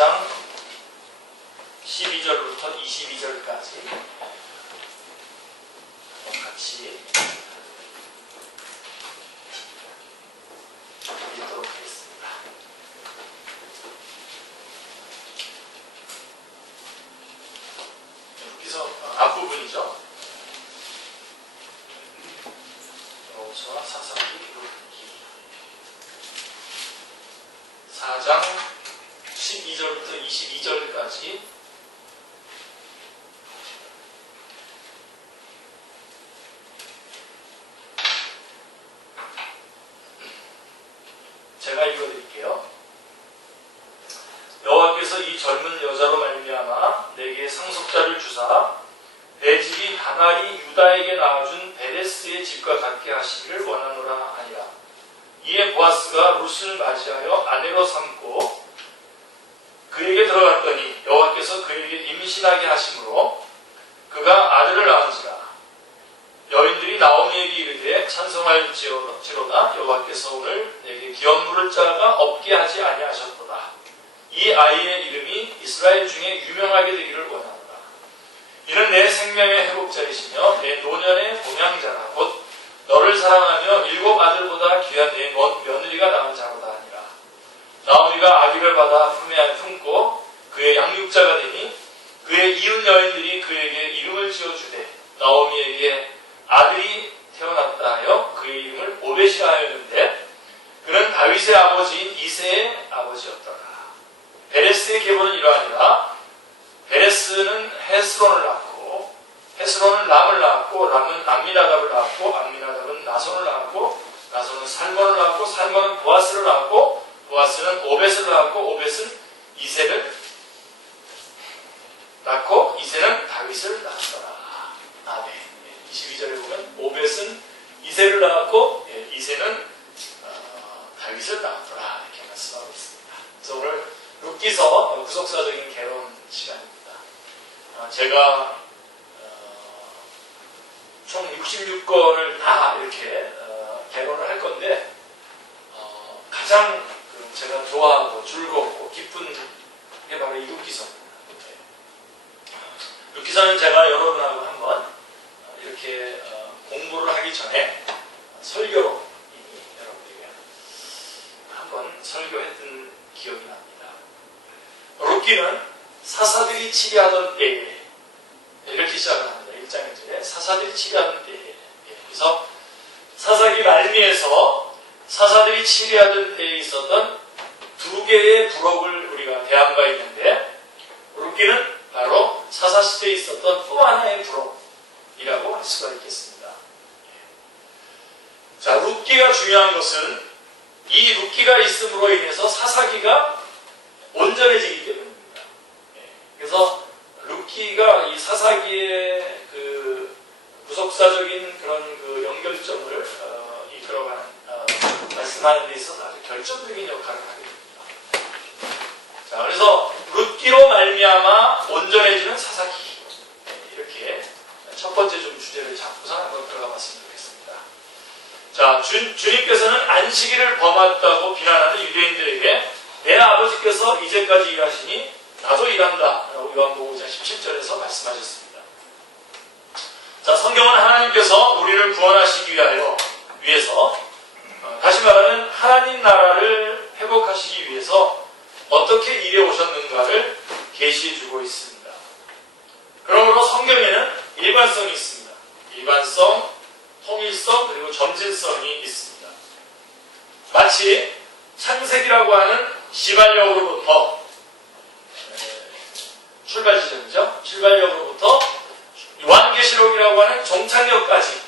4장 12절부터 22절까지 같이 읽도록 하겠습니다. 여기서 앞부분이죠. 여호수아 사사기 4장 12절부터 22절까지 제가 읽어드릴게요. 여호와께서 이 젊은 여자로 말미암아 내게 상속자를 주사 내 집이 다말이 유다에게 낳아준 베레스의 집과 같게 하시기를 원하노라 하니라. 이에 보아스가 룻을 맞이하여 아내로 삼고 그에게 들어갔더니 여호와께서 그에게 임신하게 하심으로 그가 아들을 낳은지라. 여인들이 나오미에게 이르되 찬송할지로다 여호와께서 오늘 내게 기업물을 자가 없게 하지 아니하셨도다. 이 아이의 이름이 이스라엘 중에 유명하게 되기를 원하노라. 이는 내 생명의 회복자이시며 내 노년의 봉양자라. 곧 너를 사랑하며 7 아들보다 귀한 내 며느리가 낳은 자로다 하니라. 나오미가 아기를 받아 품에 품고 그의 양육자가 되니 그의 이웃 여인들이 그에게 이름을 지어주되 나오미에게 아들이 태어났다 하여 그의 이름을 오벳이라 하였는데 그는 다윗의 아버지인 이새의 아버지였더라. 베레스의 계보는 이러하니라. 베레스는 헤스론을 낳고 헤스론은 람을 낳았고 람은 암미나답을 낳았고 암미나답은 나손을 낳았고 나손은 살몬을 낳았고 살몬은 보아스를 낳았고 보아스는 오벳을 낳았고 오벳은 이새를 낳고 이새는 다윗을 낳았더라. 아멘. 22절에 보면 오벳은 이새를 낳았고 이새는 다윗을 낳았더라 이렇게 말씀하고 있습니다. 그래서 오늘 룻기서 구속사적인 개론 시간입니다. 제가 총 66권을 다 이렇게 개론을 할 건데 가장 제가 좋아하고 즐겁고 기쁜 게 바로 이 룻기서입니다. 룻기서는 제가 여러분하고 한번 이렇게 공부를 하기 전에 설교로 여러분에게 한번 설교했던 기억이 납니다. 룻기는 사사들이 치리하던 때에 이렇게 시작을 합니다. 1장 1절에 사사들이 치리하던 때에. 그래서 사사기 말미에서 사사들이 치리하던 때에 있었던 2개의 부록을 우리가 대한 바 있는데 룻기는 바로 사사시대에 있었던 또 하나의 부록이라고 할 수가 있겠습니다. 자, 룻기가 중요한 것은 이 룻기가 있음으로 인해서 사사기가 온전해지기 때문입니다. 그래서 룻기가 이 사사기의 그 구속사적인 그런 그 연결점을 이끌어가는 말씀하는 데 있어서 아주 결정적인 역할을 하게 됩니다. 자, 그래서 룻기로 말미암아 온전해지는 사사기 이렇게 첫 번째 좀 주제를 잡고서 한번 들어가봤으면 좋겠습니다. 자, 주님께서는 안식일을 범했다고 비난하는 유대인들에게 내 아버지께서 이제까지 일하시니 나도 일한다 라고 요한복음 5장 17절에서 말씀하셨습니다. 자, 성경은 하나님께서 우리를 구원하시기 위해서 다시 말하면 하나님 나라를 회복하시기 위해서 어떻게 일해 오셨는가를 계시해주고 있습니다. 그러므로 성경에는 일관성이 있습니다. 일관성, 통일성, 그리고 점진성이 있습니다. 마치 창세기라고 하는 시발력으로부터 출발 지점이죠. 출발력으로부터 요한계시록이라고 하는 종착역까지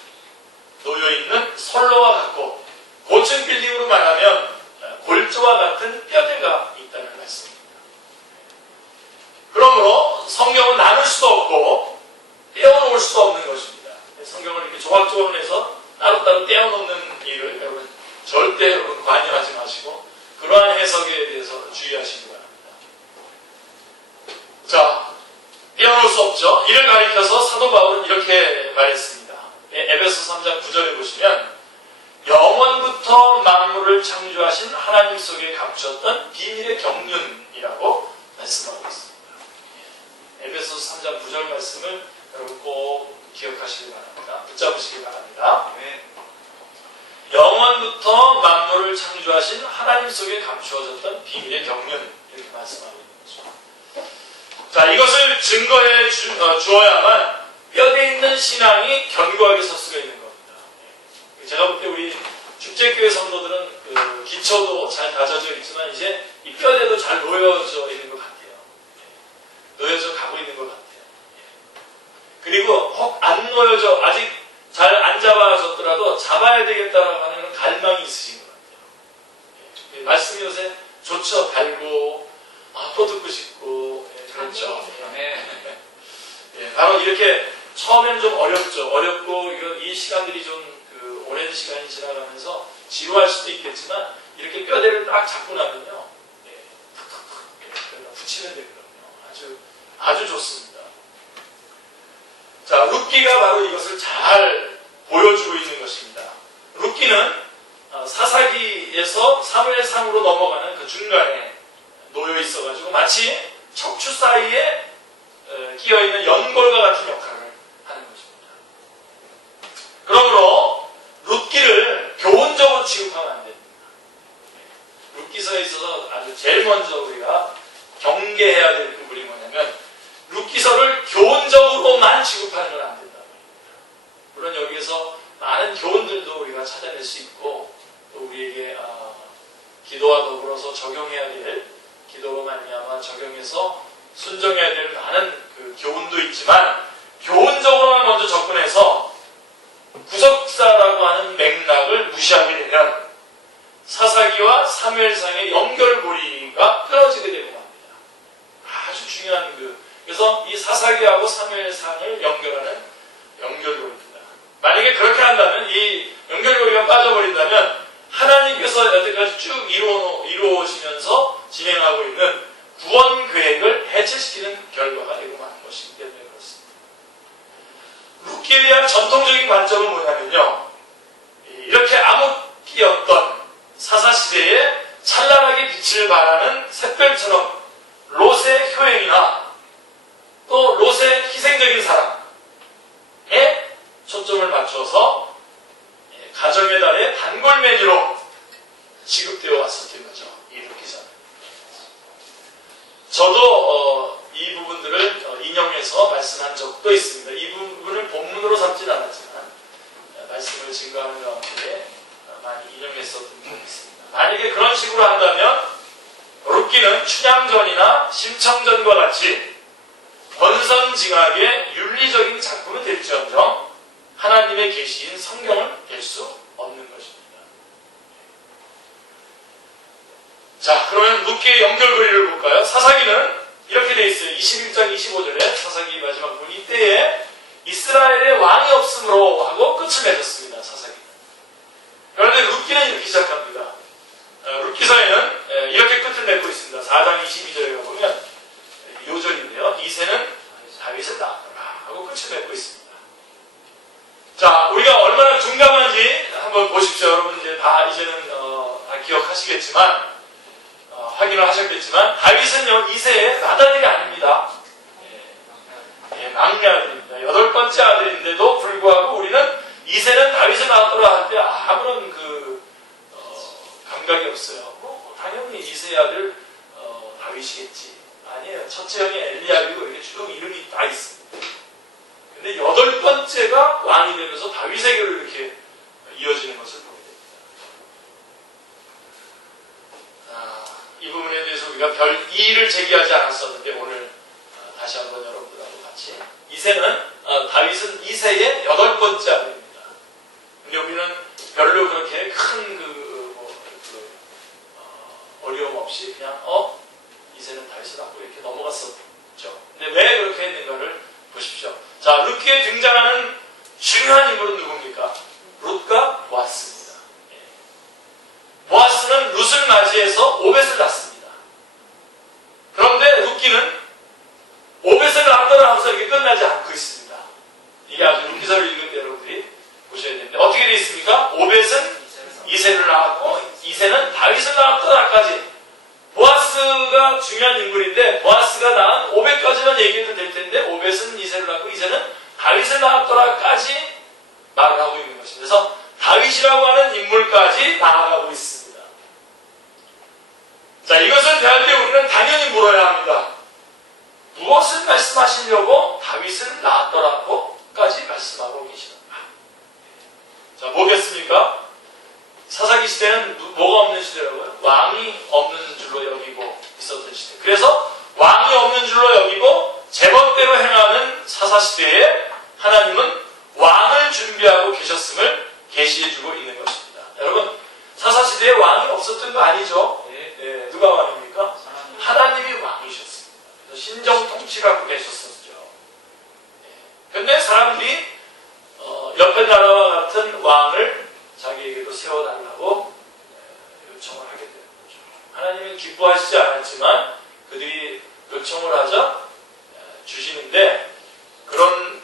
놓여있는 선로와 같고 고층 빌딩으로 말하면 골조와 같은 뼈대가 있다는 말씀입니다. 그러므로 성경을 나눌 수도 없고 떼어놓을 수도 없는 것입니다. 성경을 이렇게 조각조각을 해서 따로따로 떼어놓는 일을 여러분 절대 여러분 관여하지 마시고 그러한 해석에 대해서 주의하시기 바랍니다. 자, 떼어놓을 수 없죠. 이를 가리켜서 사도 바울은 이렇게 말했습니다. 에베소 3장 9절에 보시면 영원부터 만물을 창조하신 하나님 속에 감추었던 비밀의 경륜이라고 말씀하고 있습니다. 에베소서 3장 9절 말씀을 여러분 꼭 기억하시기 바랍니다. 붙잡으시기 바랍니다. 영원부터 만물을 창조하신 하나님 속에 감추어졌던 비밀의 경륜, 이렇게 말씀하고 있는 거죠. 자, 이것을 증거해 주어야만 뼈대 있는 신앙이 견고하게 설 수가 있는 겁니다. 제가 볼 때 우리 축제교회 성도들은 그 기초도 잘 다져져 있지만 이제 이 뼈대도 잘 놓여져 있는 것 같아요. 놓여져 가고 있는 것 같아요. 그리고 혹 안 놓여져 아직 잘 안 잡아졌더라도 잡아야 되겠다라고 하는 갈망이 있으신 것 같아요. 말씀이 요새 좋죠. 달고 또 듣고 싶고 그렇죠. 바로 이렇게 처음에는 좀 어렵고 이 시간들이 좀 오랜 시간이 지나가면서 지루할 수도 있겠지만 이렇게 뼈대를 딱 잡고 나면요, 툭툭툭 붙이면 되거든요. 아주 좋습니다. 자, 룻기가 바로 이것을 잘 보여주고 있는 것입니다. 룻기는 사사기에서 사무엘상으로 넘어가는 그 중간에 놓여 있어가지고 마치 척추 사이에 끼어있는 연골과 같은 역할을 하는 것입니다. 그러므로 룻기를 교훈적으로 취급하면 안 됩니다. 룻기서에 있어서 아주 제일 먼저 우리가 경계해야 될 부분이 뭐냐면 룻기서를 교훈적으로만 취급하는 건 안 된다. 물론 여기에서 많은 교훈들도 우리가 찾아낼 수 있고 또 우리에게 기도와 더불어서 적용해야 될 기도로 말미암아 적용해서 순종해야 될 많은 그 교훈도 있지만 교훈적으로만 먼저 접근해서 구속사라고 하는 맥락을 무시하게 되면 사사기와 사무엘상의 연결고리가 끊어지게 되고 맙니다. 아주 중요한 그래서 이 사사기하고 사무엘상을 연결하는 연결고리입니다. 만약에 그렇게 한다면 이 연결고리가 빠져버린다면 하나님께서 여태까지 쭉 이루어지면서 진행하고 있는 구원 계획을 해체시키는 결과가 되고 마는 것이기 때문에 그렇습니다. 룻기에 대한 전통적인 관점은 뭐냐면요, 이렇게 암흑기였던 사사시대에 찬란하게 빛을 발하는 샛별처럼 롯의 효행이나 또 롯의 희생적인 사랑에 초점을 맞춰서 가정의 달의 단골메뉴로 지급되어 왔었던 거죠. 이 룻기서는. 저도 이 부분들을 인용해서 말씀한 적도 있습니다. 이 부분을 본문으로 삼지는 않았지만 말씀을 증거하는 가운데 많이 인용했었던 적이 있습니다. 만약에 그런 식으로 한다면 룻기는 춘향전이나 심청전과 같이 권선징악의 윤리적인 작품은 될지언정 하나님의 계시인 성경은 될 수 없는 것입니다. 자, 그러면 룻기의 연결고리를 볼까요? 사사기는 이렇게 되어 있어요. 21장 25절에 사사기 마지막 부분, 이때에 이스라엘의 왕이 없으므로 하고 끝을 맺었습니다. 사사기는. 그런데 룻기는 이렇게 시작합니다. 룻기서에는 이렇게 끝을 맺고 있습니다. 4장 22절에 보면 요절인데요. 이새는 다윗을 낳았더라 하고 끝을 맺고 있습니다. 자, 우리가 얼마나 둔감한지 한번 보십시오. 여러분 이제는 다 기억하시겠지만 확인을 하셨겠지만 다윗은요, 이새의 맏아들이 아닙니다. 막내 아들입니다. 8번째 아들인데도 불구하고 우리는 이새는 다윗을 낳았더라 할 때 아무런 감각이 없어요. 당연히 이새의 아들 다윗이겠지. 아니에요. 첫째 형이 엘리압이고 이렇게 쭉 이름이 다 있습니다. 근데 8번째가 왕이 되면서 다윗에게로 이렇게 이어지는 것을 보게 됩니다. 이 부분에 대해서 우리가 별 이의를 제기하지 않았었는데 오늘 다시 한번 여러분들하고 같이 다윗은 이새의 8번째 아들입니다. 근데 우리는 별로 그렇게 큰 어려움 없이 그냥 이새는 다윗을 낳고 이렇게 넘어갔었죠. 근데 왜 그렇게 했는가를 보십시오. 자, 룻기에 등장하는 중요한 인물은 누굽니까? 룻과 보아스입니다. 보아스는 룻을 맞이해서 오벳을 낳습니다. 그런데 룻기는 오벳을 낳았다는 하면서 이렇게 끝나지 않고 있습니다. 이게 아주 룻기서를 읽을 때 여러분들이 보셔야 됩니다. 어떻게 되어 있습니까? 오벳은 이새를 낳았고 이새는 다윗을 낳았다까지 보아스가 중요한 인물인데 보아스가 낳은 오벳까지만 얘기해도 될 텐데 오벳은 이새를 낳고 이새는 다윗을 낳았더라까지 말을 하고 있는 것입니다. 그래서 다윗이라고 하는 인물까지 나아가고 있습니다. 자, 이것을 대할 때 우리는 당연히 물어야 합니다. 무엇을 말씀하시려고 다윗을 낳았더라고까지 말씀하고 계시는가? 자, 뭐겠습니까? 사사기 시대는 뭐가 없는 시대라고요? 왕이 없는 줄로 여기고 있었던 시대. 그래서 왕이 없는 줄로 여기고 제멋대로 행하는 사사시대에 하나님은 왕을 준비하고 계셨음을 계시해주고 있는 것입니다. 여러분, 사사시대에 왕이 없었던 거 아니죠? 누가 왕입니까? 하나님이 왕이셨습니다. 신정 통치를 하고 계셨었죠. 그런데 사람들이 옆에 나라와 같은 왕을 자기에게도 세워달라고 요청을 하게 되는 거죠. 하나님은 기뻐하시지 않았지만 그들이 요청을 하자 주시는데 그런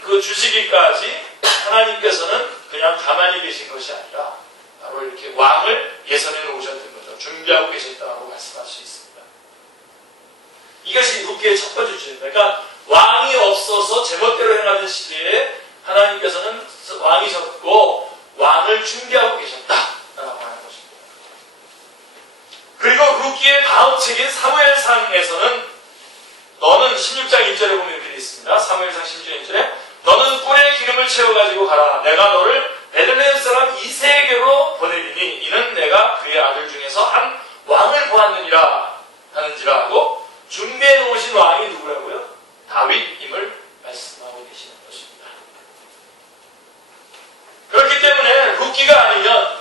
그 주시기까지 하나님께서는 그냥 가만히 계신 것이 아니라 바로 이렇게 왕을 예선해 놓으셨던 거죠. 준비하고 계셨다고 말씀할 수 있습니다. 이것이 룻기의 첫 번째 주제입니다. 그러니까 왕이 없어서 제멋대로 행하던 시대에 하나님께서는 왕이셨고 왕을 준비하고 계셨다라고 하는 것입니다. 그리고 룻기의 다음 책인 사무엘상에서는 너는 16장 1절에 보면 이렇게 되어 있습니다. 사무엘상 16장 1절에 너는 뿔에 기름을 채워가지고 가라. 내가 너를 베들레헴 사람 이새에게로 보내리니 이는 내가 그의 아들 중에서 한 왕을 보았느니라 하는지라 하고 준비해 놓으신 왕이 누구라고요? 다윗임을 말씀하고 계시는 것입니다. 그렇기 때문에 룻기가 아니면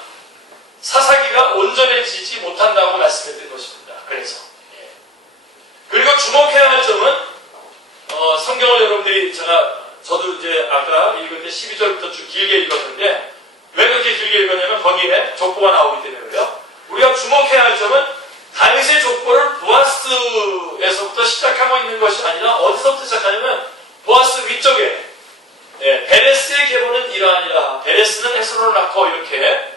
사사기가 온전해지지 못한다고 말씀했던 것입니다. 그래서 그리고 주목해야 할 점은 성경을 여러분들이 저도 이제 아까 읽을 때 12절부터 쭉 길게 읽었는데 왜 그렇게 길게 읽었냐면 거기에 족보가 나오기 때문에요. 우리가 주목해야 할 점은 다윗의 족보를 보아스에서부터 시작하고 있는 것이 아니라 어디서부터 시작하냐면 보아스 위쪽에 베레스의 계보는 이러하니라. 베레스는 헤스론을 낳고 이렇게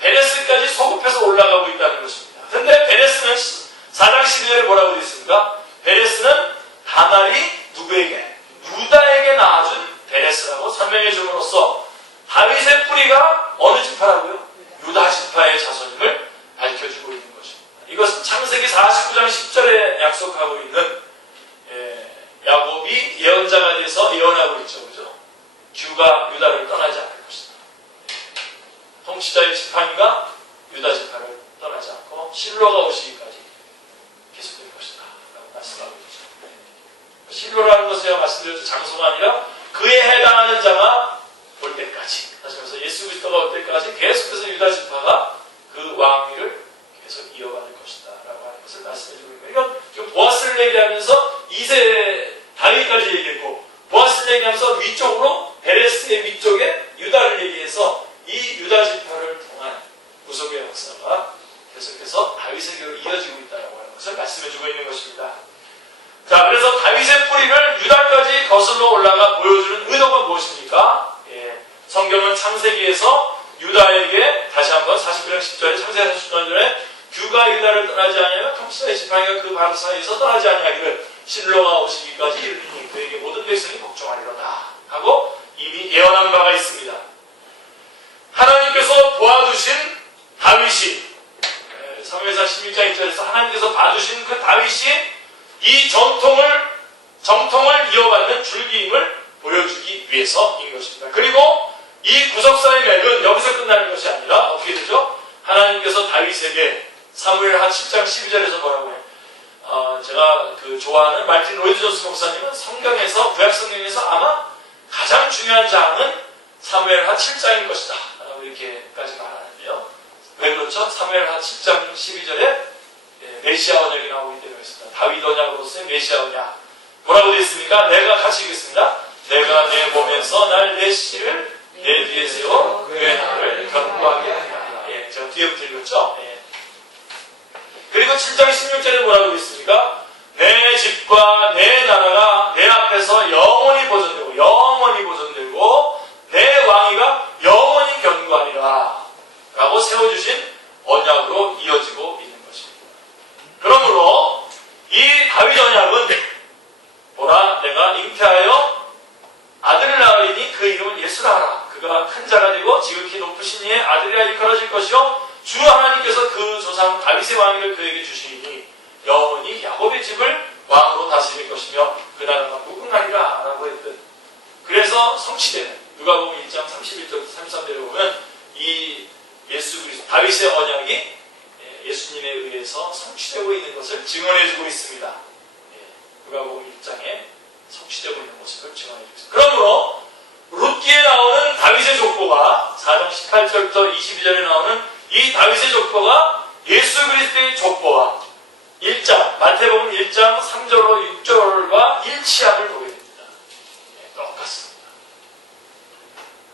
베레스까지 소급해서 올라가고 있다는 것입니다. 그런데 베레스는 4장 12절에 뭐라고 되어 있습니까? 베레스는 다말이 누구에게? 유다에게 낳아준 베레스라고 설명해 줌으로써 다윗의 뿌리가 어느 지파라고요? 유다 지파의 자손임을 밝혀주고 있는 것입니다. 이것은 창세기 49장 10절에 약속하고 있는 야곱이 예언자가 돼서 예언하고 있죠. 그죠? 규가 유다를 떠나지 않을 것이다. 통치자의 지팡이가 유다 지파를 떠나지 않고 실로가 오시기까지 계속될 것이다 라고 말씀하고 있죠. 실로라는 것은 제가 말씀드렸죠. 장소가 아니라 그에 해당하는 자가 올 때까지 하시면서 예수 그리스도가 올 때까지 계속해서 유다 지파가 그 왕위를 계속 이어받을 것이다 라고 하는 것을 말씀해주고 있는 거예요. 이건 보아스를 얘기하면서 이세 다윗까지 얘기했고 보아스를 얘기하면서 위쪽으로 베레스의 위쪽에 유다를 얘기해서 이 유다 지파를 통한 구속의 역사가 계속해서 다윗에게로 이어지고 있다고 하는 것을 말씀해주고 있는 것입니다. 자, 그래서 다윗의 뿌리를 유다까지 거슬러 올라가 보여주는 의도가 무엇입니까? 성경은 창세기에서 유다에게 다시 한번 49장 10절에 창세기 49장에 규가 유다를 떠나지 아니하며 통치자의 지팡이가 그 발 사이에서 떠나지 아니하기를 실로가 오시기까지 이르니 그에게 모든 백성이 복종하리로다 하고 이미 예언한 바가 있습니다. 하나님께서 도와주신 다윗이 사무엘상 16장 1절에서 하나님께서 봐주신 그 다윗이 이 정통을 이어받는 줄기임을 보여주기 위해서인 것입니다. 그리고 이 구속사의 맥은 여기서 끝나는 것이 아니라 어떻게 되죠? 하나님께서 다윗에게 사무엘하 7장 12절에서 뭐라고 해요? 제가 좋아하는 말틴 로이드 존스 목사님은 성경에서 구약 성경에서 아마 가장 중요한 장은 사무엘하 7장일 것이다 라고 이렇게까지 말하는데요. 왜 그렇죠? 사무엘하 7장 12절에 메시아 언약이 나오기 때문에 있습니다. 다윗 언약으로서의 메시아 언약 뭐라고 되어 있습니까? 내가 같이 읽겠습니다. 내가 내 몸에서 날 내 씨를 내 뒤에 세워 그의 나를 견고하게 하리라. 제가 뒤에부터 읽었죠? 그리고 7장 16절에 뭐라고 되어 있습니까? 내 집과 내 나라가 내 앞에서 영원히 보존되고 내 왕위가 영원히 견고하리라 라고 세워주신 언약으로 이어지고 있는 것입니다. 내가 잉태하여 아들을 낳으리니 그 이름을 예수라 하라. 그가 큰 자가 되고 지극히 높으신 이의 아들이라 일컬어질 것이요 주 하나님께서 그 조상 다윗의 왕위를 그에게 주시니 영원히 야곱의 집을 왕으로 다스릴 것이며 그 나라가 무궁하리라 라고 했던, 그래서 성취되는 누가복음 1장 31절부터 33절에 보면 이 예수 그리스도 다윗의 언약이 예수님에 의해서 성취되고 있는 것을 증언해주고 있습니다. 누가복음 1장에 성취되고 있는 모습을 증언해주고 있습니다. 그러므로 룻기에 나오는 다윗의 족보가 4장 18절부터 22절에 나오는 이 다윗의 족보가 예수 그리스도의 족보와 1장 마태복음 1장 3절로 6절과 일치함을 보게 됩니다. 똑같습니다.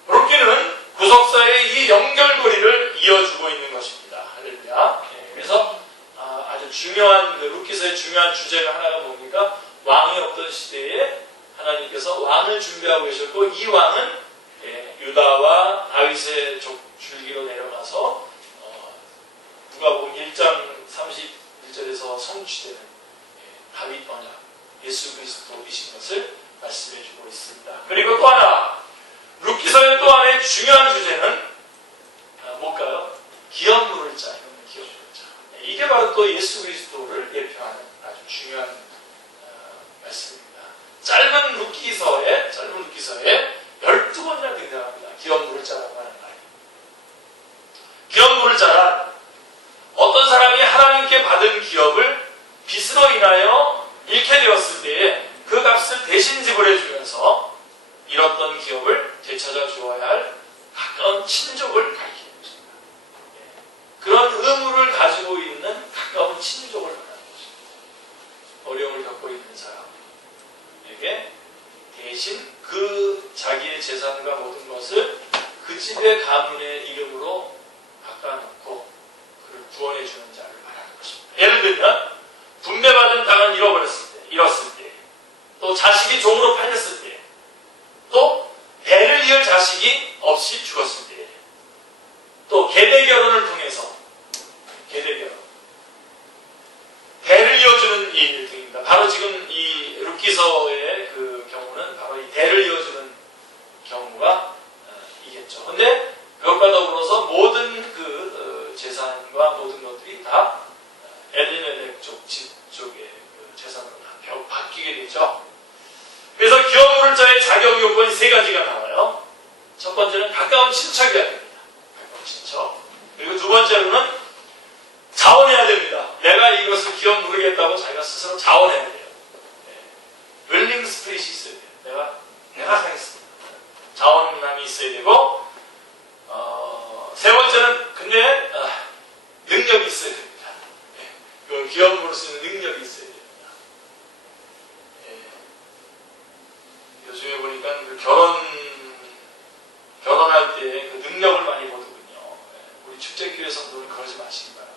룻기는 구속사의 이 연결고리를 이어주고 있는 것입니다. 할렐루야. 그래서 아주 중요한 룻기서의 중요한 주제가 하나가 뭡니까? 왕이 없던 시대에 하나님께서 왕을 준비하고 계셨고 이 왕은 유다와 다윗의 줄기로 내려가서 누가복음 1장 31절에서 성취되는 다윗 언약 예수 그리스도이신 것을 말씀해주고 있습니다. 그리고 또 하나 룻기서의 또 하나의 중요한 주제는 뭘까요? 기업물을자. 이게 바로 또 예수 그리스도를 예표하는 아주 중요한 말씀입니다. 짧은 룻기서에 12번이나 등장합니다. 기업물을자라고 하는 말. 기업물을자란 어떤 사람이 하나님께 받은 기업을 빚으로 인하여 잃게 되었을 때에 그 값을 대신 지불해 주면서 잃었던 기업을 되찾아 주어야 할 가까운 친족을 가리키는 것입니다. 그런 의무를 가지고 있는 가까운 친족을 말하는 것입니다. 어려움을 겪고 있는 사람에게 대신 그 자기의 재산과 모든 것을 그 집의 가문의 이름으로 바꿔놓고 그를 구원해 주는 자를 말하는 것입니다. 예를 들면 분배받은 땅을 잃었을 때, 또 자식이 종으로 팔렸을 때, 또 배를 이을 자식이 없이 죽었을 때, 또 계대 결혼을 통해서 대를 이어주는 일 등입니다. 바로 지금 이 룻기서의 그 경우는 바로 이 대를 이어주는 경우가 이겠죠. 근데 그것과 더불어서 모든 그 재산과 모든 것들이 다 엘리멜렉 쪽의 그 재산으로 다 바뀌게 되죠. 그래서 기업물자의 자격 요건이 세 가지가 나와요. 첫 번째는 가까운 친척이어야 됩니다. 가까운 친척. 그리고 두 번째로는 자원해야 됩니다. 내가 이것을 기업 누르겠다고 자기가 스스로 자원해야 돼요. 웰링 스프릿이 있어야 돼요. 내가 하겠습니다. 자원함이 있어야 되고, 세 번째는 근데 능력이 있어야 됩니다. 그 기업 누를 수 있는 능력이 있어야 됩니다. 요즘에 보니까 그 결혼할 때 그 능력을 많이 보더군요. 우리 축제교회 성도는 그러지 마시기 바랍니다.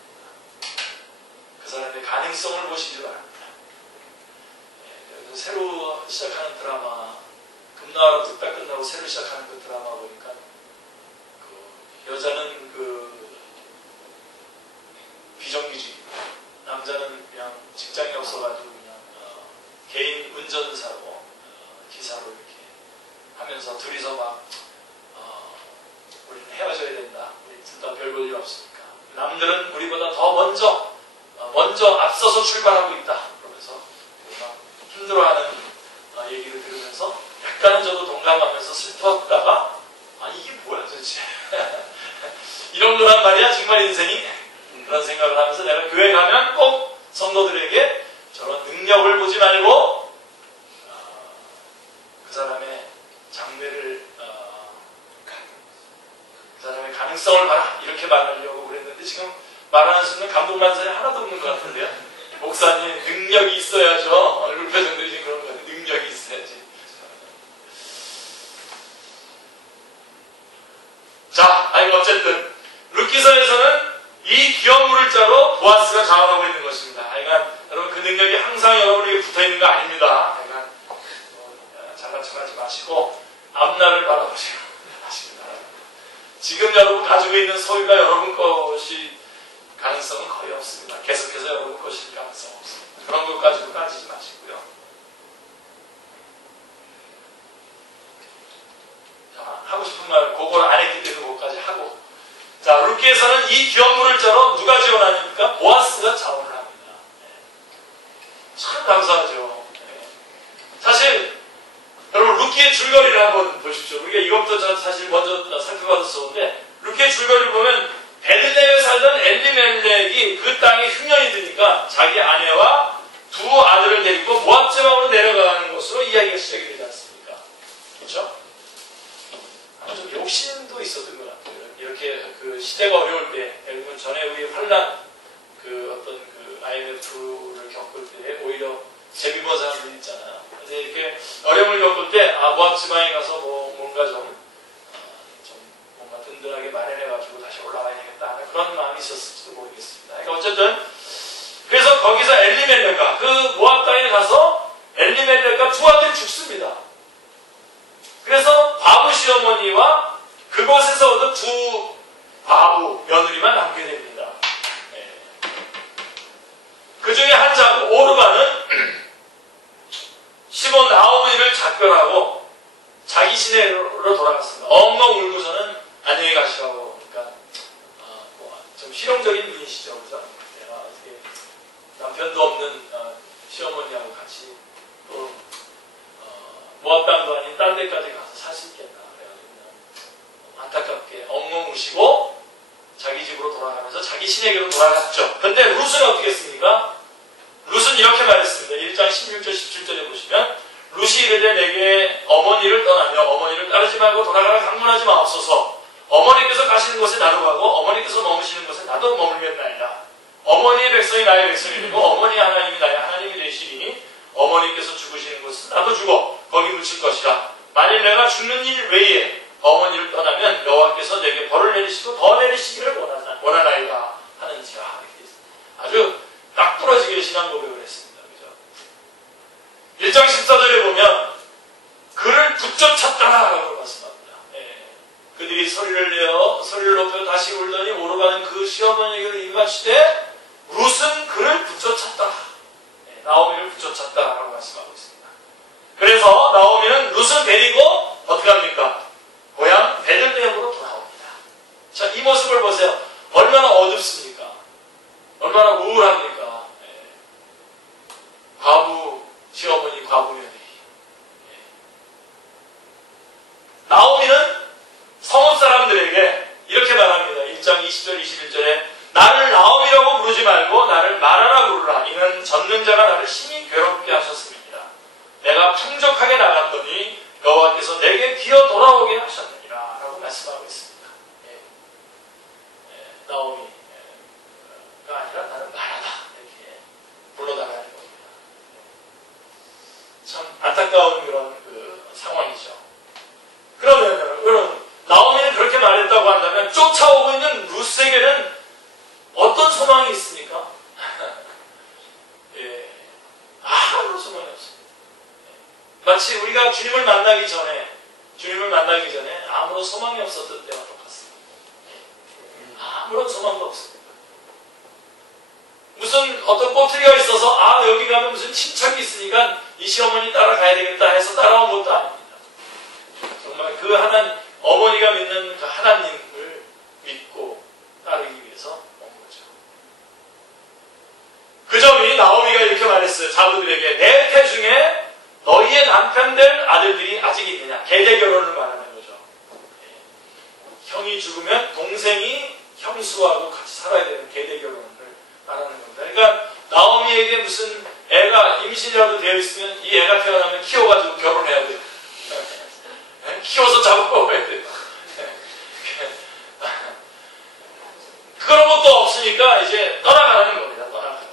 그 사람의 가능성을 보시기 바랍니다. 새로 시작하는 드라마, 금나라 뚝딱 끝나고 새로 시작하는 그 드라마 보니까 그 여자는 그 비정규직, 남자는 그냥 직장이 없어가지고 그냥 개인 운전사로 기사로 이렇게 하면서 둘이서 막 우리는 헤어져야 된다. 우리 둘 다 별 볼 일 없으니까. 남들은 우리보다 더 먼저 앞서서 출발하고 있다. 그러면서 막 힘들어하는 얘기를 들으면서 약간은 저도 동감하면서 슬펐다가 이게 뭐야 도대체. 이런 거란 말이야 정말 인생이. 그런 생각을 하면서 내가 교회 가면 꼭 성도들에게 저런 능력을 보지 말고 그 사람의 장래를 그 사람의 가능성을 봐라 이렇게 말하려고 그랬는데 지금 말하는 순간 감동받는 사람이 하나도 없는 것 같은데요. 목사님 능력이 있어야죠. 얼굴 표정들이 지금 그런 거 같아요. 능력이 있어야지. 자, 어쨌든 룻기서에서는 이 기업물을자로 보아스가 자원하고 있는 것입니다. 여러분 그 능력이 항상 여러분에게 붙어있는 거 아닙니다. 잘난 척하지 마시고 앞날을 바라보세요. 하십니다. 지금 여러분 가지고 있는 소유가 여러분 것이 가능성은 거의 없습니다. 계속해서 여러분 것일 가능성 없습니다. 그런 것 가지고 따지지 마시고요. 하고 싶은 말 그걸 안 했기 때문에 그것까지 하고. 자, 룻기에서는 이 기업물을 짜러 누가 지원하니까 보아스가 자원을 합니다. 참 감사하죠. 사실 여러분 룻기의 줄거리를 한번 보십시오. 우리가 이것부터 전 사실 먼저 살펴봐도 좋은데, 룻기의 줄거리를 보면 베들레헴에 살던 엘리멜렉이 그 땅에 흉년이 드니까 자기 아내와 두 아들을 데리고 모압 지방으로 내려가는 것으로 이야기가 시작이 되지 않습니까? 그렇죠? 좀 욕심도 있었던 것 같아요. 이렇게 그 시대가 어려울 때, 예를 들면 전에 우리 환란, 그 어떤 그 IMF를 겪을 때 오히려 재미본 사람들 있잖아요. 근데 이렇게 어려움을 겪을 때, 모압 지방에 가서 뭔가 좀 뭔가 든든하게 마련해가지고 다시 올라가야 되겠다 하는 그런 마음이 있었을지도 모르겠습니다. 그러니까 어쨌든, 그래서 거기서 엘리멜렉과 그 모압 땅에 가서 엘리멜렉과 두 아들이 죽습니다. 그래서 과부 시어머니와 그곳에서 얻은 두 과부 며느리만 남게 됩니다. 그 중에 한 자고 오르바는 시몬 나오미를 작별하고 자기 시내로 돌아갔습니다. 엉엉 울고서는 안녕히 가시라고. 그러니까 좀 실용적인 분이시죠, 그죠? 남편도 없는 시어머니하고 같이 또 모압 땅도 아닌 딴 데까지 가서 살 수 있겠나. 그래가지고 안타깝게 엉엉 우시고 자기 집으로 돌아가면서 자기 시내게로 돌아갔죠. 근데 룻은 어떻게 했습니까? 룻은 이렇게 말했습니다. 1장 16절 17절에 보시면 룻이 이르되 내게 어머니를 떠나며 어머니를 따르지 말고 돌아가라 강문하지 마옵소서. 어머니께서 가시는 곳에 나도 가고 어머니께서 머무시는 곳에 나도 머물겠나이다. 어머니의 백성이 나의 백성이 되고 어머니의 하나님이 나의 하나님이 되시리니 어머니께서 죽으시는 곳은 나도 죽어 거기 묻힐 것이라. 만일 내가 죽는 일 외에 어머니를 떠나면 여호와께서 내게 벌을 내리시고 더 내리시기를 원하나이다 하는지라. 아주 딱 부러지게 신앙 고백을 했습니다. 그죠? 1장 14절에 보면 그를 붙잡았다라고 말씀합니다. 그들이 소리를 내어 소리를 높여 다시 울더니 오르가는 그 시어머니에게 입맞추되 룻은 그를 붙잡았다. 나오미를 붙잡았다라고 말씀하고 있습니다. 그래서 나오미는 룻을 데리고 어떻게 합니까? 고향 베들레헴으로 돌아옵니다. 자, 이 모습을 보세요. 얼마나 어둡습니까? 얼마나 우울합니까? 과부 시어머니, 과부 며느리. 나오미는 성읍 사람들에게 이렇게 말합니다. 1장 20절 21절에 나를 나오미라고 부르지 말고 나를 마라라 부르라. 이는 젖는 자가 나를 심히 괴롭게 하셨습니다. 내가 풍족하게 나갔더니 여호와께서 내게 기어 돌아오게 하셨느니라 라고 말씀하고 있습니다. 나오미가 아니라 나는 마라다 이렇게 불러달라는 겁니다. 참 안타까운 그런 상황이죠. 그러면 여러분 나오미는 그렇게 말했다고 한다면 쫓아오고 있는 룻에게는 어떤 소망이 있습니까? 아무런 소망이 없습니다. 마치 우리가 주님을 만나기 전에 아무런 소망이 없었던 때와 똑같습니다. 아무런 소망도 없습니다. 무슨 어떤 꼬투리가 있어서 여기 가면 무슨 침착이 있으니까 이 시어머니 따라가야 되겠다 해서 따라온 것도 아닙니다. 정말 그 하나님, 어머니가 믿는 그 하나님을 믿고 따르기 위해서 온 거죠. 그 점이 나오미가 이렇게 말했어요. 자부들에게 내 태중에 너희의 남편 될 아들들이 아직 있느냐. 계대 결혼을 말하는 거죠. 형이 죽으면 동생이 형수하고 같이 살아야 되는 계대 결혼을 말하는 겁니다. 그러니까 나오미에게 무슨 애가 임신이라도 되어 있으면 이 애가 태어나면 키워가지고 결혼해야 돼요. 키워서 잡아먹어야 돼요. 그런 것도 없으니까 이제 떠나가라는 겁니다. 떠나가라.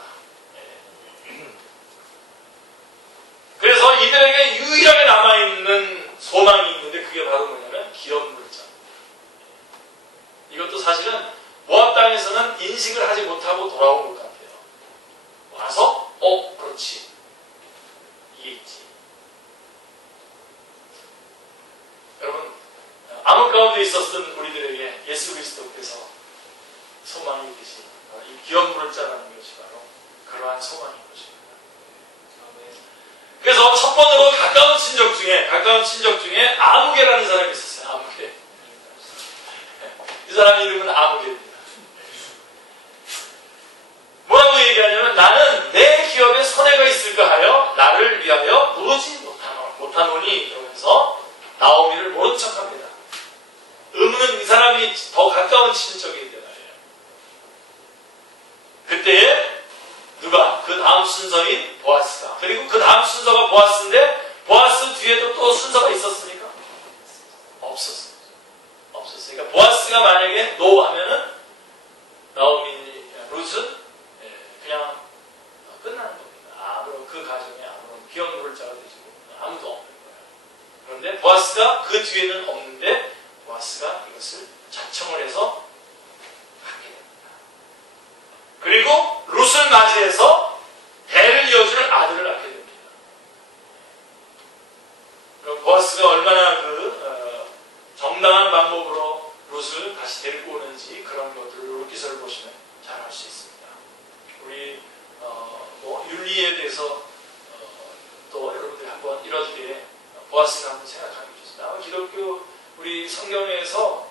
그래서 이들에게 유일하게 남아있는 소망이 있는데 그게 바로 뭐냐면 기업물자. 이것도 사실은 모압 땅에서는 인식을 하지 못하고 돌아온 것 같아요. 와서 그렇지. 이게 있지. 여러분 암흑 가운데 있었던 우리들에게 예수 그리스도께서 소망이 있듯이 이 기업물을 짜라는 것이 바로 그러한 소망인 것입니다. 그래서 첫 번으로 가까운 친척 중에 아무개라는 사람이 있었어요. 아무개. 사람 이름은 아무개입니다. 뭐라고 얘기하냐면 나는 내 기업에 손해가 있을까 하여 나를 위하여 부르지 못하노니 이러면서 나오미를 모른 척합니다. 르는 이 사람이 더 가까운 친척인데 말이에요. 그때에 누가? 그 다음 순서인 보아스가. 그리고 그 다음 순서가 보아스인데 보아스 뒤에도 또 순서가 있었습니까? 없었어요. 그러니까 보아스가 만약에 노 하면은 나오미, 룻은 그냥 끝나는 겁니다. 아무런 그 가정에 아무런 기업물을 자가 되지 아무도 없는 거예요. 그런데 보아스가 그 뒤에는 없는데 보아스가 이것을 자청을 해서 하게 됩니다. 그리고 룻을 맞이해서 대를 이어줄 아들을 낳게 됩니다. 그럼 보아스가 얼마나 정당한 방법으로 룻을 다시 데리고 오는지 그런 것들을 룻기서를 보시면 잘 알 수 있습니다. 우리 윤리에 대해서 또 여러분들이 한번 이럴 때 보아스가 한번 생각하는 게 좋습니다. 기독교 우리 성경에서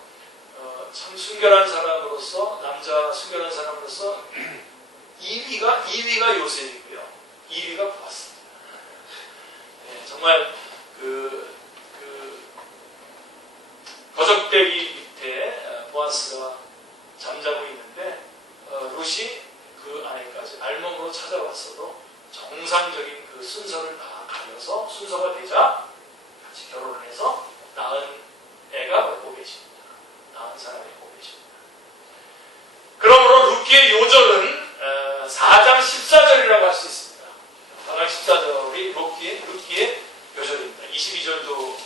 참 순결한 사람으로서 남자 순결한 사람으로서 2위가 요셉이고요. 2위가 보아스입니다. 네, 정말 거적대기 밑에 보아스가 잠자고 있는데 룻이 그 안에까지 알몸으로 찾아왔어도 정상적인 그 순서를 다 가려서 순서가 되자 같이 결혼을 해서 낳은 애가 오벳입니다. 낳은 사람이 오벳입니다. 그러므로 룻기의 요절은 4장 14절이라고 할 수 있습니다. 4장 14절이 룻기의 요절입니다. 22절도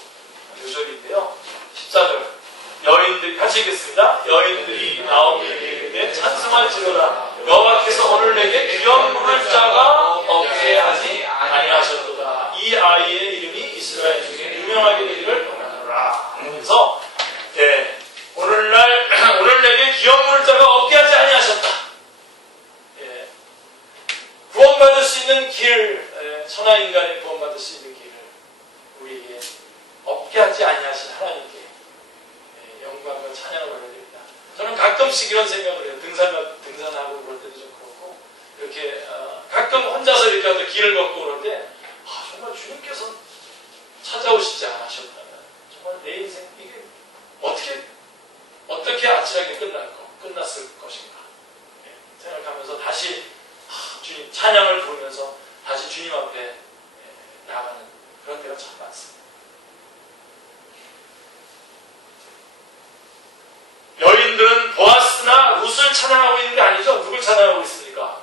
요절인데요. 14절 여인들이 같이 읽겠습니다. 여인들이 나오미에게 찬송할지로다. 여호와께서 오늘 내게 귀한 물을 짜가 없게 하지 아니하셨도다. 이 아이의 이름이 이스라엘 중에 유명하게 되기를 원하노라. 그래서 오늘 내게 귀한 물을 짜가 없게 하지 아니하셨다. 구원받을 수 있는 길, 천하 인간의 구원받을 수 있는 길을 우리에게 없게 하지 아니하신 하나님께 영광과 찬양을 올려드립니다. 저는 가끔씩 이런 생각을 해요. 등산하고 그럴 때도 좀 그렇고 이렇게 가끔 혼자서 이렇게 길을 걷고 그럴 때 정말 주님께서 찾아오시지 않으셨다면 정말 내 인생 이게 어떻게 아찔하게 끝났을 것인가 생각하면서 다시 주님 찬양을 부르면서 다시 주님 앞에 나가는 그런 때가 참 많습니다. 여인들은 보아스나 룻을 찬양하고 있는 게 아니죠. 누굴 찬양하고 있습니까?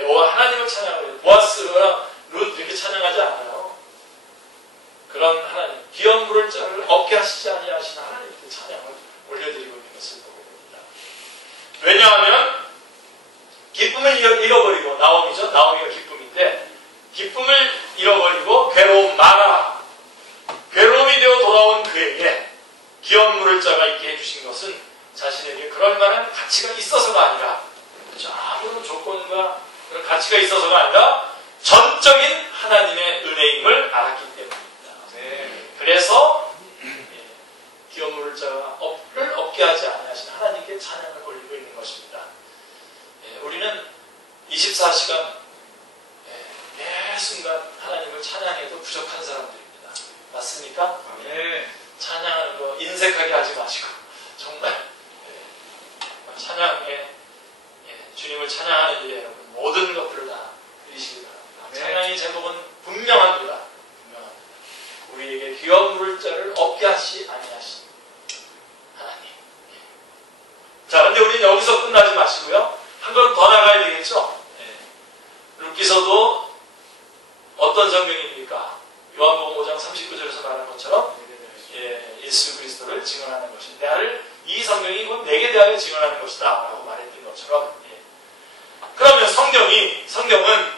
여호와 하나님을 찬양하고 있는 보아스나 룻 이렇게 찬양하지 않아요. 그런 하나님, 귀한 물을 짜를 없게 하시지 아니하신 하나님께 찬양을 올려드리고 있는 것을 보게 됩니다. 왜냐하면 기쁨을 잃어버리고 나오미죠. 나오미가 기쁨인데 기쁨을 잃어버리고 괴로움 마라 괴로움이 되어 돌아온 그에게 귀한 물을 짜가 있게 해주신 것은 자신에게 그럴 만한 가치가 있어서가 아니라 아무런 조건과 그런 가치가 있어서가 아니라 전적인 하나님의 은혜임을 알았기 때문입니다. 그래서 귀한 물을 짜가 없게 하지 아니하신 하나님께 찬양을 올리고 있는 것입니다. 우리는 24시간 매 순간 하나님을 찬양해도 부족한 사람들입니다. 맞습니까? 찬양하는 거 인색하게 하지 마시고 정말 찬양에 주님을 찬양하는 일에 여러분 모든 것들을 다 드리시기 바랍니다. 찬양의 제목은 분명합니다. 우리에게 귀한 물을 짜를 없게 하시 아니하신 하나님. 자, 근데 우리는 여기서 끝나지 마시고요. 한 걸음 더 나가야 되겠죠? 룻기서도 어떤 성경입니까? 요한복음 5장 39절에서 말한 것처럼 예수 그리스도를 증언하는 것이 이 성경이 곧 내게 대하여 증언하는 것이다 라고 말했던 것처럼 그러면 성경은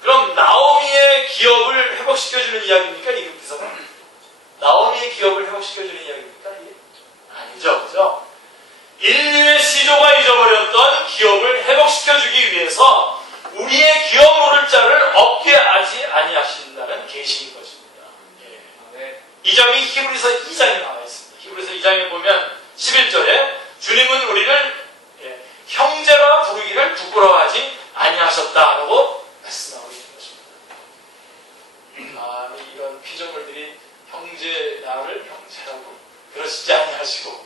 그럼 나오미의 기업을 회복시켜주는 이야기입니까? 이 룻기서가 나오미의 기업을 회복시켜주는 이야기입니까? 아니죠. 그죠? 인류의 시조가 잊어버렸던 기업을 회복시켜주기 위해서 우리의 기업 모를 자를 없게 하지 아니하신다는 계시인 것입니다. 이 점이 히브리서 2장에 나와 있습니다. 히브리서 2장에 보면 11절에 형제 나를 형제라고 그러시지 아니하시고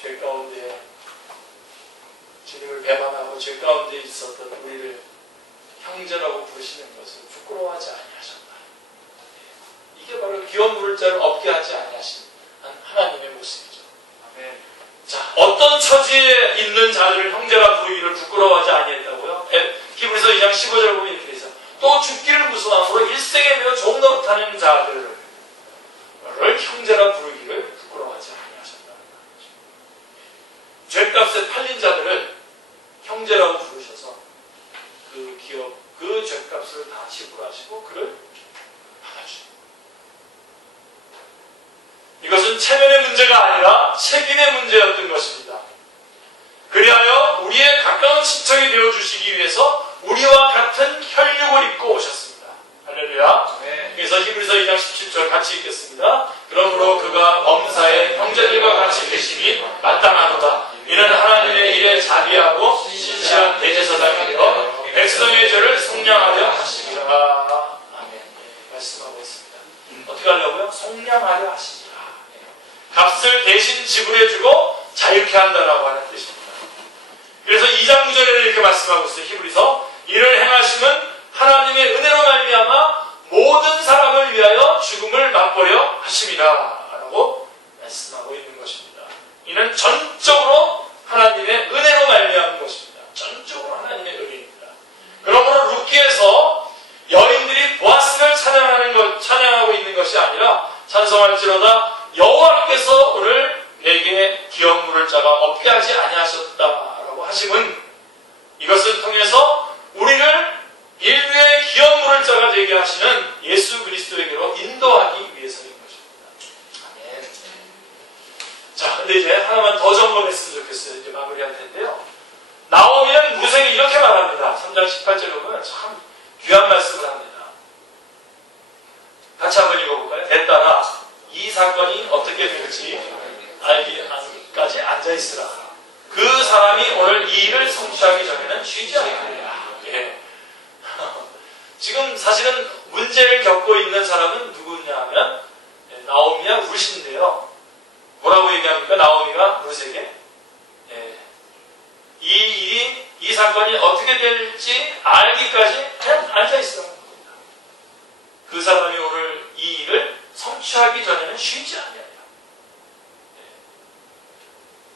죄 가운데 주님을 배반하고 죄 가운데 있었던 우리를 형제라고 부르시는 것을 부끄러워하지 아니하셨다. 이게 바로 기업 물을 자를 없게 하지 아니하신 하나님의 모습이죠. 아멘. 자, 어떤 처지에 있는 자들을 형제라 부르기를 부끄러워하지 아니했다고요? 히브리서 2장 15절 보면 이렇게 되죠. 또 죽기를 무서워함으로 일생에 매어 종노릇하는 자들을 형제라 부르기를 부끄러워하지 아니하셨다. 죄값에 팔린 자들을 형제라고 부르셔서 그 기업, 그 죄값을 다 지불하시고 그를 받아주십니다. 이것은 체면의 문제가 아니라 책임의 문제였던 것입니다. 그리하여 우리의 가까운 친척이 되어주시기 위해서 우리와 같은 혈육을 입고 오셨습니다. 할렐루야. 네. 그래서 히브리서 2장 17절 같이 읽겠습니다. 그러므로 그가 범사에 형제들과 같이 계시니 마땅하도다. 이는 하나님의 일에 자비하고 신실한 대제사장이 되어 백성의 죄를 속량하려 하시리라. 아멘. 말씀하고 있습니다. 어떻게 하려고요? 속량하려 하시리라. 값을 대신 지불해주고 자유케 한다라고 하는 뜻입니다. 그래서 2장 9절에는 이렇게 말씀하고 있어요. 히브리서 이를 행하심은 하나님의 은혜로 말미암아 모든 사람을 위하여 죽음을 맛보려 하심이라 라고 말씀하고 있는 것입니다. 이는 전적으로 하나님의 은혜로 말미암은 것입니다. 전적으로 하나님의 은혜입니다. 그러므로 룻기에서 여인들이 보아스를 찬양하고 있는 것이 아니라 찬송할지로다 여호와께서 오늘 내게 기업 물을 자가 없게 하지 아니하셨다라고 하심은 이것을 통해서 우리를 인류의 기업 물을 자가 되게 하시는 예수 그리스도에게로 인도하기 위해서인 것입니다. 아멘. 자, 근데 이제 하나만 더 점검했으면 좋겠어요. 이제 마무리할 텐데요. 나오미는 무생이 이렇게 말합니다. 3장 18절에 보면 참 귀한 말씀을 합니다. 같이 한번 읽어볼까요? 됐다라 이 사건이 어떻게 될지 알기까지 앉아있으라. 그 사람이 오늘 이 일을 성취하기 전에는 쉬지 않으리라. 예. 지금 사실은 문제를 겪고 있는 사람은 누구냐 하면 나오미와 룻인데요. 뭐라고 얘기합니까? 나오미가 룻에게 이 사건이 어떻게 될지 알기까지 그냥 앉아있으라는 겁니다. 그 사람이 오늘 이 일을 성취하기 전에는 쉬지 않아요.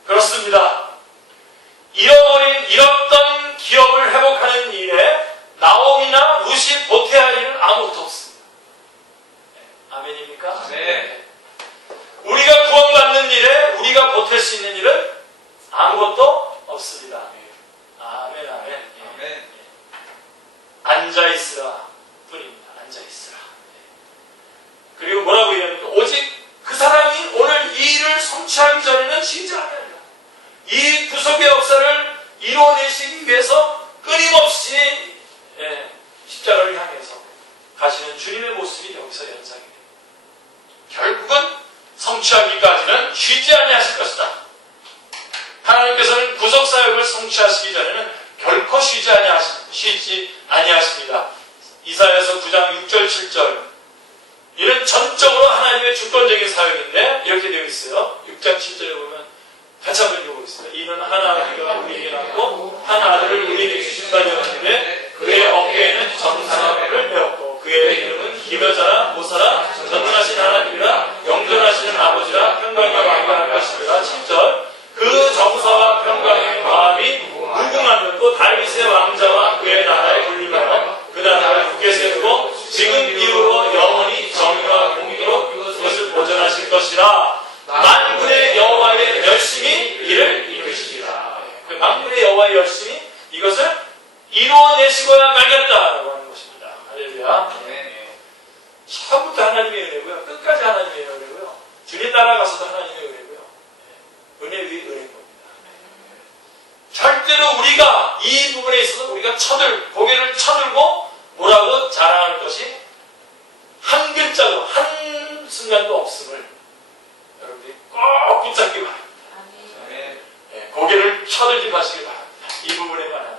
그렇습니다. 잃었던 기업을 회복하는 일에 나오미나 룻이 보태야 할 일은 아무것도 없습니다. 아멘입니까? 네. 우리가 구원받는 일에 우리가 보탤 수 있는 일은 아무것도 없습니다. 아멘, 아멘. 아멘. 앉아있으라 뿐입니다. 앉아있으라. 그리고 뭐라고 얘기합니까? 오직 그 사람이 오늘 이 일을 성취하기 전에는 쉬지 않아요. 이 구속의 역사를 이루어내시기 위해서 끊임없이 십자가를 향해서 가시는 주님의 모습이 여기서 연상이 됩니다. 결국은 성취하기까지는 쉬지 아니하실 것이다. 하나님께서는 구속사역을 성취하시기 전에는 결코 쉬지 아니하십니다. 이사야서 9장 6절 7절 이는 전적으로 하나님의 주권적인 사역인데 이렇게 되어 있어요. 6장 7절에 보면 같이 한번 읽어보겠습니다. 이는 한 아들가 우리에게 낳고 한 아들을 우리에게 주신다 하였는데 그의 어깨에는 정사를 메었고 그의 이름은 기묘자라 모사라 전능하신 하나님이라 영존하시는 아버지라 평강과 왕관할 것이라. 7절 그 정사와 평강의 마음이 무궁하였고 다윗의 왕자와 그의 나라에 군림하여 그 나라를 굳게 세우고 지금 이후로 영원히 정의와 공의로 그것을 보존하실 것이라. 만군의 여호와의 열심히 이를 이루시리라. 그 만군의 여호와의 열심히 이것을 이루어내시고야 말겠다라고 하는 것입니다. 할렐루야. 처음부터 하나님의 은혜고요. 끝까지 하나님의 은혜고요. 주님 따라가서도 하나님의 은혜고요. 은혜 위에 은혜인 겁니다. 절대로 우리가 이 부분에 있어서 우리가 고개를 쳐들고 뭐라고 자랑할 것이 한 글자도 한 순간도 없음을 여러분들이 꼭 붙잡기 바랍니다. 고개를 쳐들지 마시기 바랍니다. 이 부분에 관한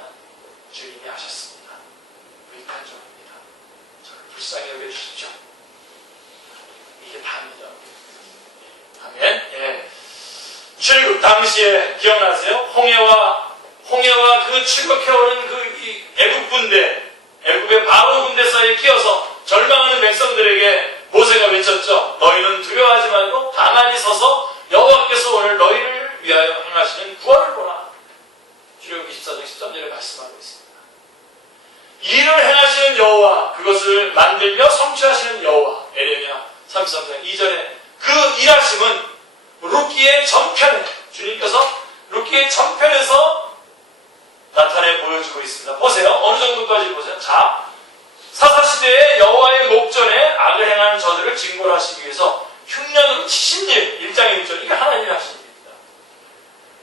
주님이 하셨습니다. 유익한 점입니다. 대접해 주십시오. 이게 다입니다. 아멘. 예. 출애굽 당시에 기억나세요? 홍해와 그 출국해오는 이 애굽 군대, 애굽의 바로 군대 사이에 끼어서 절망하는 백성들에게 모세가 외쳤죠. 너희는 두려워하지 말고 가만히 서서 여호와께서 오늘 너희를 위하여 행하시는 구원을 보라. 출애굽 24장 13절에 말씀하고 있습니다. 일을 행하시는 여호와, 그것을 만들며 성취하시는 여호와. 에레미야 33장 2절에 그 일하심은 룻기의 전편에, 주님께서 룻기의 전편에서 나타내 보여주고 있습니다. 보세요. 어느 정도까지 보세요. 자, 사사시대에 여호와의 목전에 악을 행하는 저들을 징벌하시기 위해서 흉년으로 치신 일, 1장 1절, 이게 하나님이 하신 일입니다.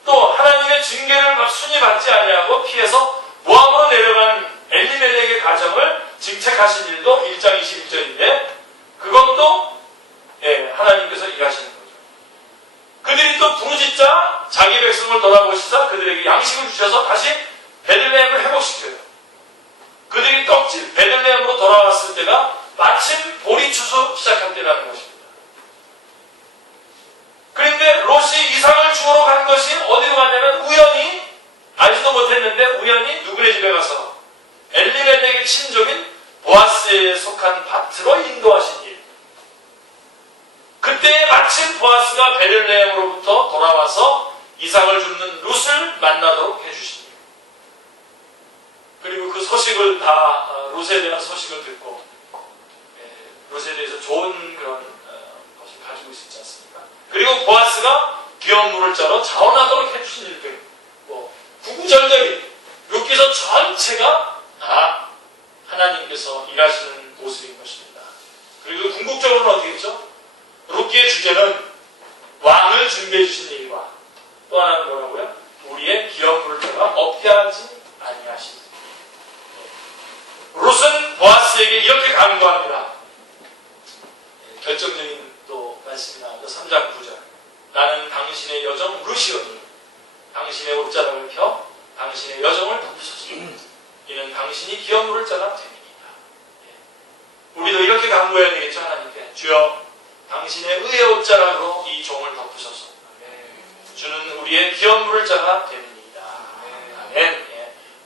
또 하나님의 징계를 순위 받지 아니하고 피해서 모압으로 내려간 엘리멜렉의 가정을 징책하신 일도 1장 21절인데 그것도 하나님께서 일하시는 거죠. 그들이 또 부르짖자 자기 백성을 돌아보시자 그들에게 양식을 주셔서 다시 베들레헴을 회복시켜요. 그들이 떡집 베들레헴으로 돌아왔을 때가 마침 보리 추수 시작할 때라는 것입니다. 그런데 롯이 이삭을 주우러 간 것이 어디로 갔냐면 우연히, 알지도 못했는데 우연히 누구네 집에 가서 엘리멜렉의 친족인 보아스에 속한 밭으로 인도하신 일. 그때 마침 보아스가 베들레헴으로부터 돌아와서 이삭을 줍는 룻을 만나도록 해주신 일. 그리고 그 소식을 다 룻에 대한 소식을 듣고 룻에 대해서 좋은 그런 것을 가지고 있지 않습니까? 그리고 보아스가 귀여운 물을 짜러 자원하도록 해주신 일들, 구구절절히 룻기서 전체가 다 하나님께서 일하시는 모습인 것입니다. 그리고 궁극적으로는 어떻게 했죠? 룻기의 주제는 왕을 준비해 주신 일과 또 하나는 뭐라고요? 우리의 기업 물자가 없게 하지 아니하신. 룻은 보아스에게 이렇게 강구합니다. 결정적인 또 말씀이 나오죠. 3장 9절. 나는 당신의 여정 룻이오니 당신의 옷자락을 펴 당신의 여정을 덮으소서. 이는 당신이 기업 물을 자가 됩니다. 우리도 이렇게 강구해야 되겠죠. 하나님께. 주여 당신의 의의 옷자락으로 이 종을 덮으소서. 주는 우리의 기업 물을 자가 됩니다. 아멘.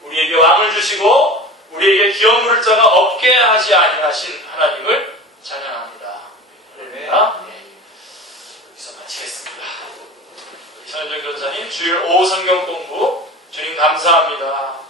우리에게 왕을 주시고 우리에게 기업 물을 자가 없게 하지 아니하신 하나님을 찬양합니다. 할렐루야. 여기서 마치겠습니다. 전현정 전사님 주일 오후 성경 공부 주님 감사합니다.